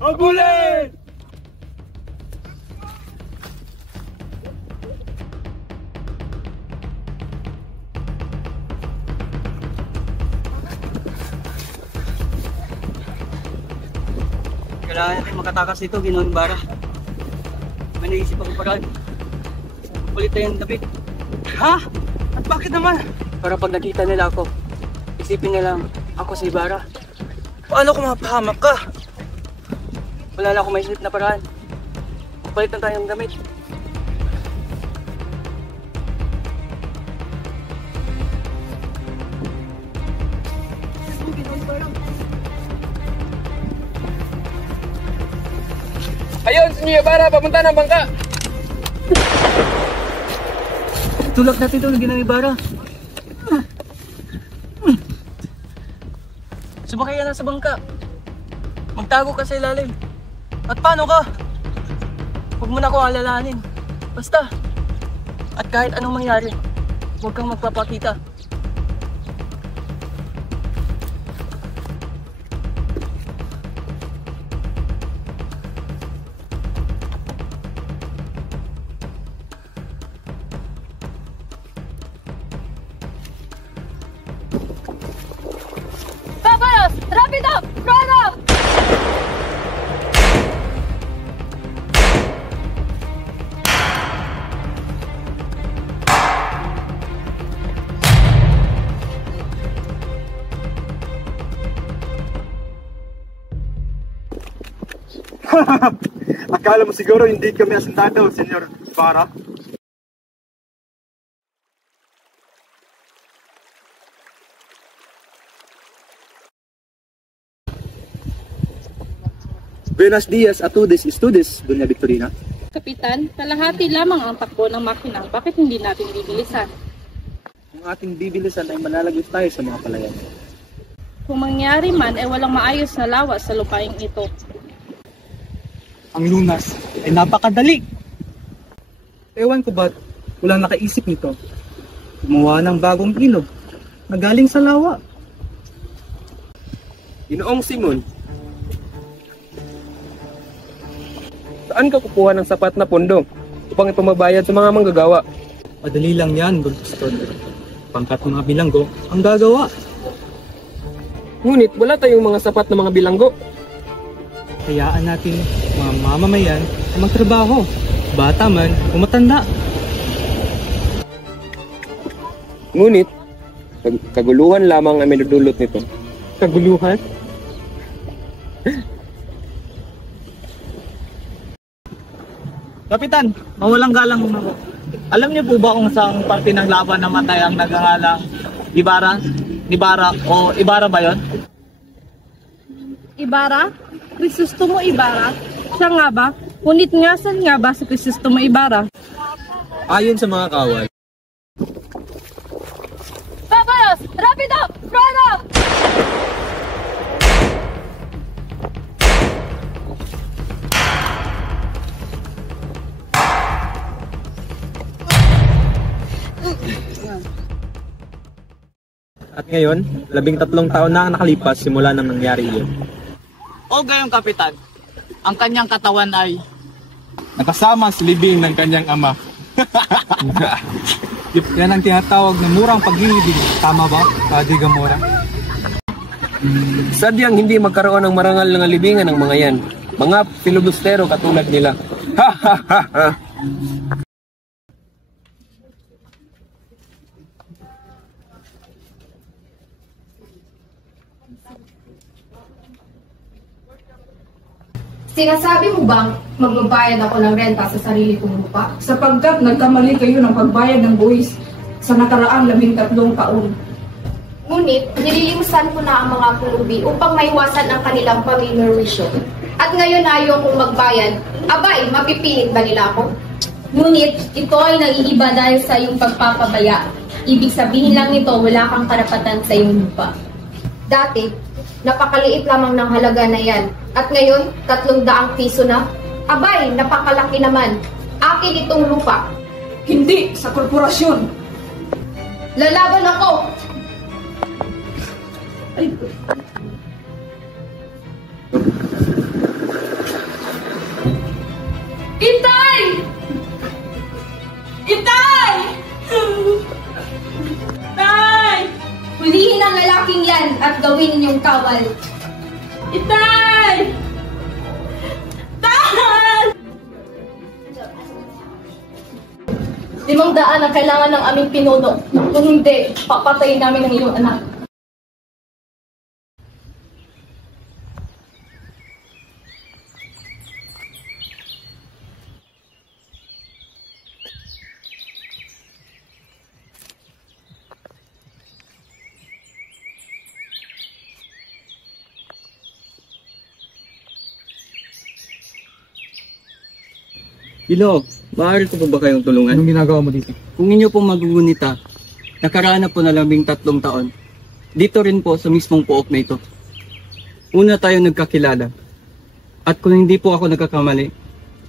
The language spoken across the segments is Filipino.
Habulin! Kailangan natin makatakas dito, Ginoong Ibarra. May naisip ako paraan. Ulit na yung David. Ha? At bakit naman? Para pag nakita nila ako, isipin nilang ako si Ibarra. Paano kung mapahamak ka? Wala na akong maisip na paraan. Palit na tayong damit. Ayun, si Ibarra, papunta ng bangka! Tulak natin ito ng Ginoong Ibarra. Sumakay ka na sa bangka. Magtago ka sa ilalim. At paano ka? Huwag mo na akong alalahanin. Basta. At kahit anong mangyari, huwag kang magpapakita. Papalos! Rapido! Roro! Akala mo siguro hindi kami asintado, Senyor Ibarra? Buenos dias a todos estudes, Doña Victorina. Kapitan, kalahati lamang ang takbo ng makina. Bakit hindi natin bibilisan? Kung ating bibilisan ay malalagos tayo sa mga palayan. Kung mangyari man, ay walang maayos na lawas sa lupaing ito. Ang lunas ay napakadali. Ewan ko ba't walang nakaisip nito. Gumawa ng bagong ilog na galing sa lawa. Ginoong Simon, saan ka kukuha ng sapat na pondo upang ipamabayad sa mga manggagawa? Madali lang yan, Don Pastor. Pangkat mga bilanggo ang gagawa. Ngunit wala tayong mga sapat na mga bilanggo. Hayaan natin mga mamamayan na magtrabaho, bata man o matanda. Ngunit, kaguluhan lamang ang minudulot nito. Kaguluhan? Kapitan, mawalang galang ako. Alam niyo po ba kung saan parte ng laban namatay ang nagangalang Ibarra? Ibarra o Ibarra ba yon? Ibarra? Krisostomo Ibarra? Siya nga ba? Ngunit nga saan nga ba si Krisostomo Ibarra? Ayon sa mga kawal, Papalos! Rapido! Roro! at ngayon, 13 taon na ang nakalipas simula nang nangyari iyon. O gayong kapitan, ang kanyang katawan ay Nakasama sa libing ng kanyang ama. Yan ang tinatawag na murang pag-ibig. Tama ba, Padre Gamora? Sadyang hindi magkaroon ng marangal na libingan ng mga yan. Mga filibustero katulad nila. Ha ha ha ha! Sinasabi mo bang magbabayad ako ng renta sa sarili kong lupa? Sapagkat nagkamali kayo ng pagbayad ng buwis sa nakaraang 13 taon. Ngunit, nililimusan ko na ang mga pulubi upang maiwasan ang kanilang pamimerwisyo. At ngayon ayaw kong magbayad, abay, mapipilit ba nila ako? Ngunit, ito ay nag-iiba dahil sa iyong pagpapabaya. Ibig sabihin lang nito, wala kang karapatan sa iyong lupa. Dati, napakaliit lamang ng halaga na yan. At ngayon, 300 piso na. Abay, napakalaki naman. Akin itong lupa. Hindi sa korporasyon. Lalaban ako! Hulihin ang lalaking yan at gawin ninyong kawal. Itay! Tay! 500 ang kailangan ng aming pinuno. Kung hindi, papatayin namin ang iyong anak. Ilog, maaari ko po ba kayong tulungan? Anong ginagawa mo dito? Kung inyo pong magugunita, nakaraan na po na 13 taon. Dito rin po sa mismong pook na ito. Una tayo nagkakilala. At kung hindi po ako nagkakamali,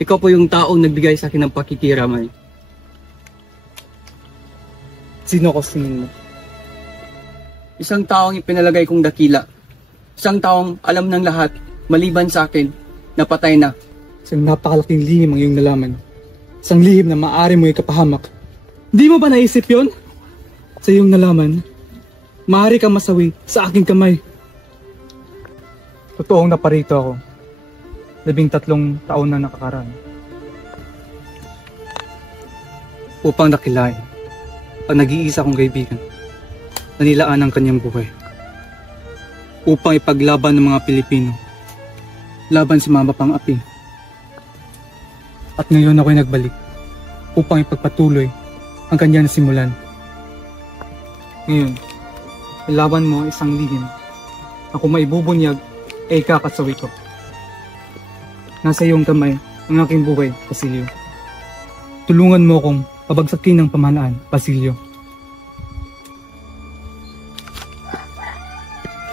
ikaw po yung taong nagbigay sa akin ng pakikiramay. Sino ko sinin mo? Isang taong ipinalagay kong dakila. Isang taong alam ng lahat, maliban sa akin, napatay na. Isang napakalaking lihim ang iyong nalaman. Isang lihim na maaari mo ikapahamak. Di mo ba naisip yon? Sa iyong nalaman, maaari kang masawi sa aking kamay. Totoong naparito ako. 13 taon na nakakaraan. Upang dakilain ang nag-iisa kong kaibigan na nilaan ang kanyang buhay. Upang ipaglaban ng mga Pilipino laban sa mga mapang-api. At ngayon ako'y nagbalik upang ipagpatuloy ang kanya nasimulan. Ngayon, laban mo isang lihim na kung maibubunyag ay kakasawi ko. Nasa iyong kamay ang aking buhay, Basilio. Tulungan mo akong pabagsakin ng pamahalaan, Basilio.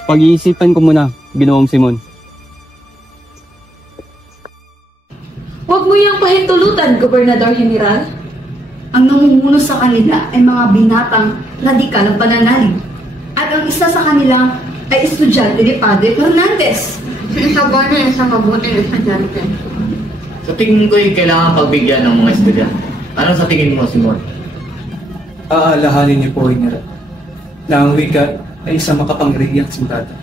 Pag-iisipan ko muna, Ginoong Simon. Huwag mo yung pahintulutan, Gobernador General. Ang namumuno sa kanila ay mga binatang radikal ng pananalig. At ang isa sa kanila ay estudyante ni Padre Fernandez. Sinasabahan na isang mabuting estudyante. Sa tingin ko kailangan pagbigyan ng mga estudyante. Ano sa tingin mo, Simon? Aalahanin niyo po, General, na ang wika ay isang makapangyarihang sundalo.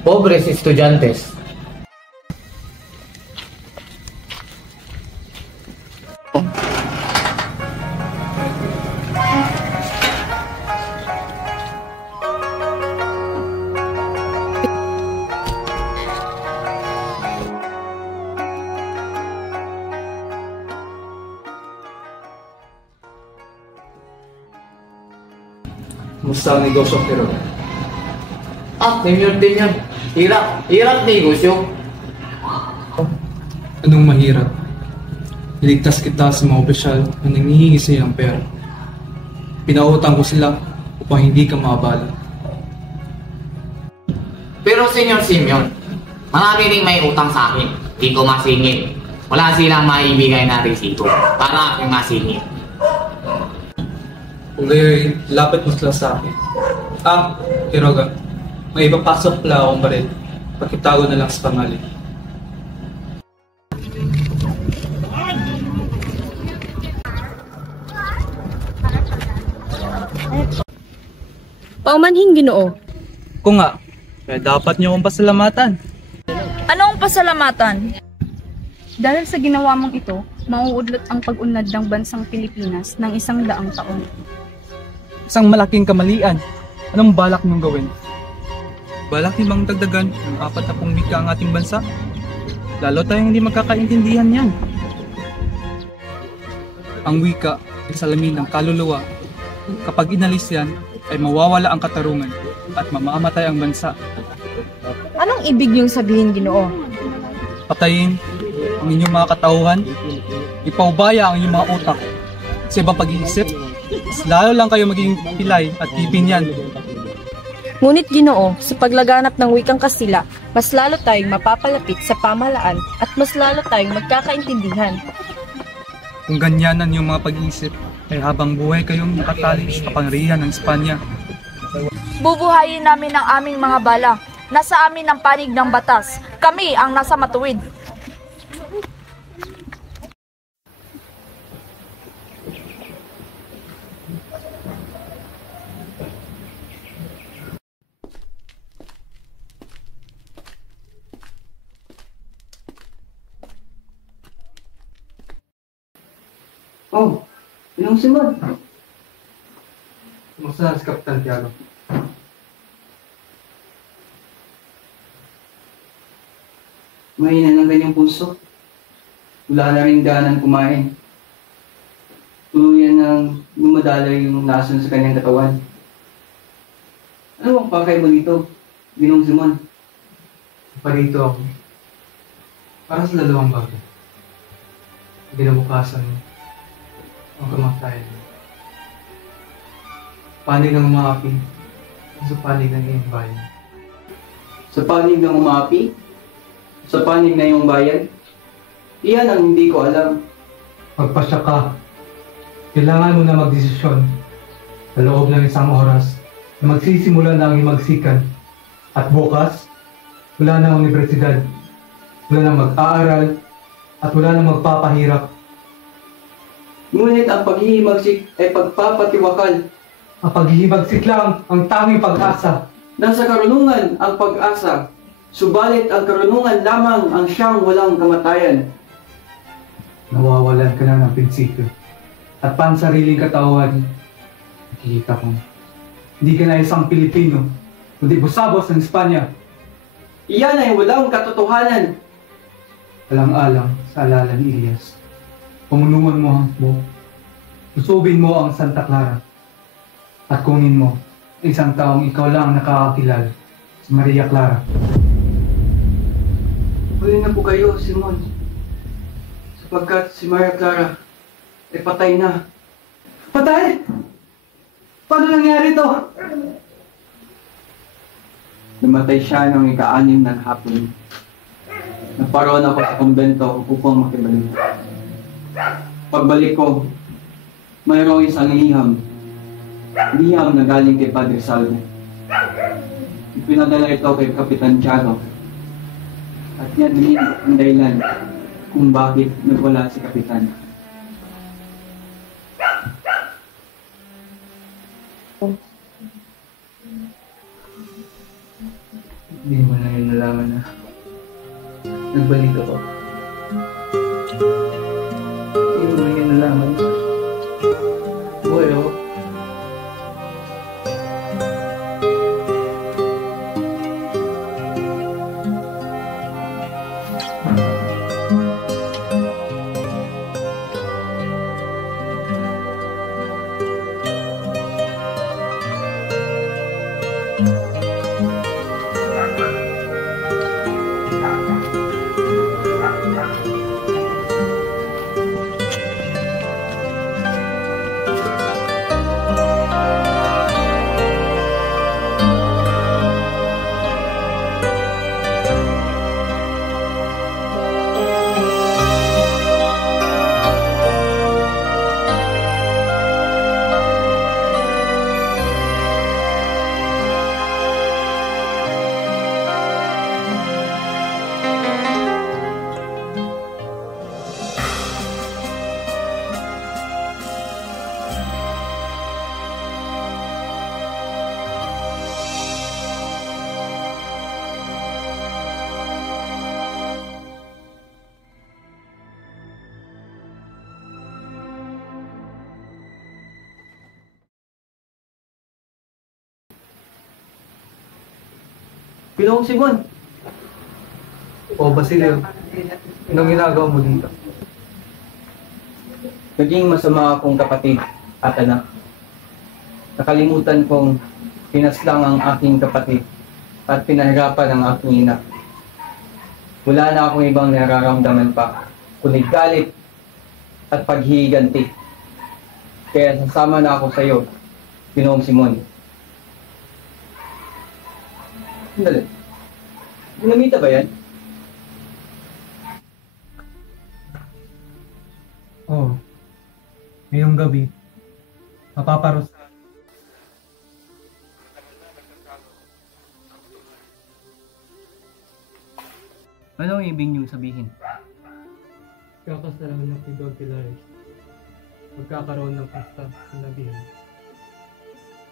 Pobres estudyantes. Musta ang negosyo, pero Senior din yan. Hirap negosyo. anong mahirap? Iligtas kita sa mga opisyal na nangihingi sa iyo ng pera. Pinautang ko sila upang hindi ka maabala. Pero Senyor Simeon, marami rin may utang sa akin. Di ko masingit. Wala silang maibigay na resito para aking masingit. Kung gayoy, lapit mo sila sa akin. Kiroga, may ipapasok pala akong baril. Pakitago na lang sa pangalan. Paumanhing Ginoo. Kung nga, kaya dapat niyo akong pasalamatan. Anong pasalamatan? Dahil sa ginawa mong ito, mauudlot ang pag-unlad ng bansang Pilipinas ng 100 taon. Isang malaking kamalian. Anong balak niyong gawin? Balak niyo bang dagdagan ng 40 wika ang ating bansa? Lalo tayong hindi magkakaintindihan yan. Ang wika ay salamin ng kaluluwa. Kapag inalis yan, ay mawawala ang katarungan at mamamatay ang bansa. Anong ibig niyong sabihin, Ginoo? Patayin ang inyong mga katauhan, ipaubaya ang inyong mga utak sa ibang pag-iisip, mas lalo lang kayo maging pilay at bibinyan. Ngunit Ginoo, sa paglaganap ng wikang Kastila, mas lalo tayong mapapalapit sa pamahalaan at mas lalo tayong magkakaintindihan. Kung ganyan ang inyong mga pag-iisip, ay habang buhay kayong nakatali sa kapangyarihan ng Espanya. Bubuhayin namin ang aming mga bala. Nasa amin ang panig ng batas. Kami ang nasa matuwid. Oh, Pinong Simon. Kumusta na si Kapitan Tiago? Mahina ng ganyang puso. Wala na rin ganan kumain. Tuluyan ng dumadaloy yung lason sa kanyang katawan. Ano bang pakay mo dito, Ginong Simon? Parito ako. Para sa dalawang bagay. Binabukasan mo ang kamatayan mo. Panig ng umaapi sa panig ng iyong bayan. Sa panig ng umaapi? Sa panig na iyong bayan? Iyan ang hindi ko alam. Magpasya ka. Kailangan mo na magdesisyon sa loob ng isang oras na magsisimula na ang himagsikan. At bukas, wala na ang universidad. Wala na mag-aaral at wala na magpapahirap. Ngunit ang paghihimagsik ay pagpapatiwakal. Ang paghihimagsik lang ang tanging pag-asa. Nasa karunungan ang pag-asa, subalit ang karunungan lamang ang siyang walang kamatayan. Nawawalan ka na ng prinsipyo. At pansariling katawan, nakikita ko. Hindi ka na isang Pilipino, kundi busabos ng Espanya. Iyan ay walang katotohanan. Alang-alang sa alala ni Elias. Pamunungan mo ang mo. Usubin mo ang Santa Clara. At kunin mo ang isang taong ikaw lang nakakakilala, si Maria Clara. Huli na po kayo, Simon. Sapagkat si Maria Clara ay patay na. Patay! Paano nangyari ito? Namatay siya noong ika-6 ng hapon. Naparoon ako sa kumbento upang makibalik. Pagbalik ko, mayroong isang liham. Liham na galing kay Padre Salvo. Ipinadala ito kay Kapitan Tiago. At yan din ang dahilan kung bakit nagwala si Kapitan. Hindi mo na yun nalaman na nagbalik ako. Hindi mo na yun nalaman. Buhay ako. Pinong Simon. O Basilio, anong ginagawa mo dito? Naging masama akong kapatid at anak. Nakalimutan kong pinaslang ang aking kapatid at pinahirapan ang aking ina. Wala na akong ibang nararamdaman pa, kundi galit at paghihiganti. Kaya sasama na ako sa iyo, Pinong Simon. Sandali. Dinamita ba yan? Oo. Ngayong gabi, mapaparusahan. Ano ang ibig niyong sabihin? Kakasalanan ng si Don Pilares. Magkakaroon ng pasta sa nabihan.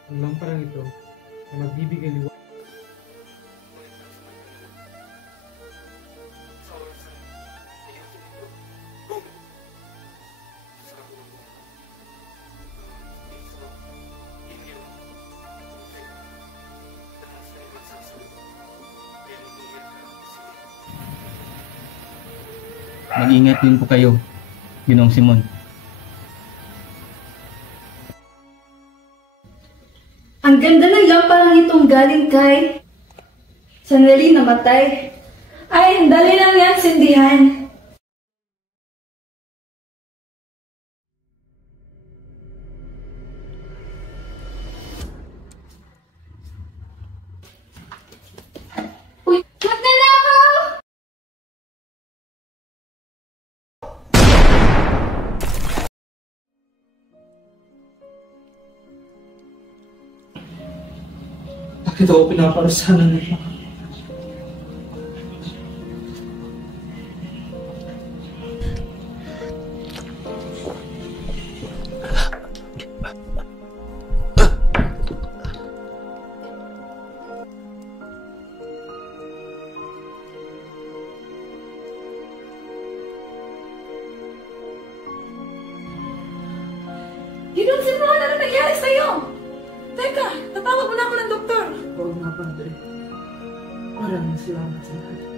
Ang lamparang ito ay magbibigay liwanag. Mag-ingat din po kayo, Ginoong Simon. Ang ganda ng lamparang itong galing kay Saneli namatay. Ay, dali lang yan, sindihan. Uy, magnanakaw! Bakit ako pinaparusahan nila? Ginoong Simon, ano nangyari sa'yo? Teka, natawag mo na ako ng doktor. Oo nga, Padre. Maraming salamat sa lahat.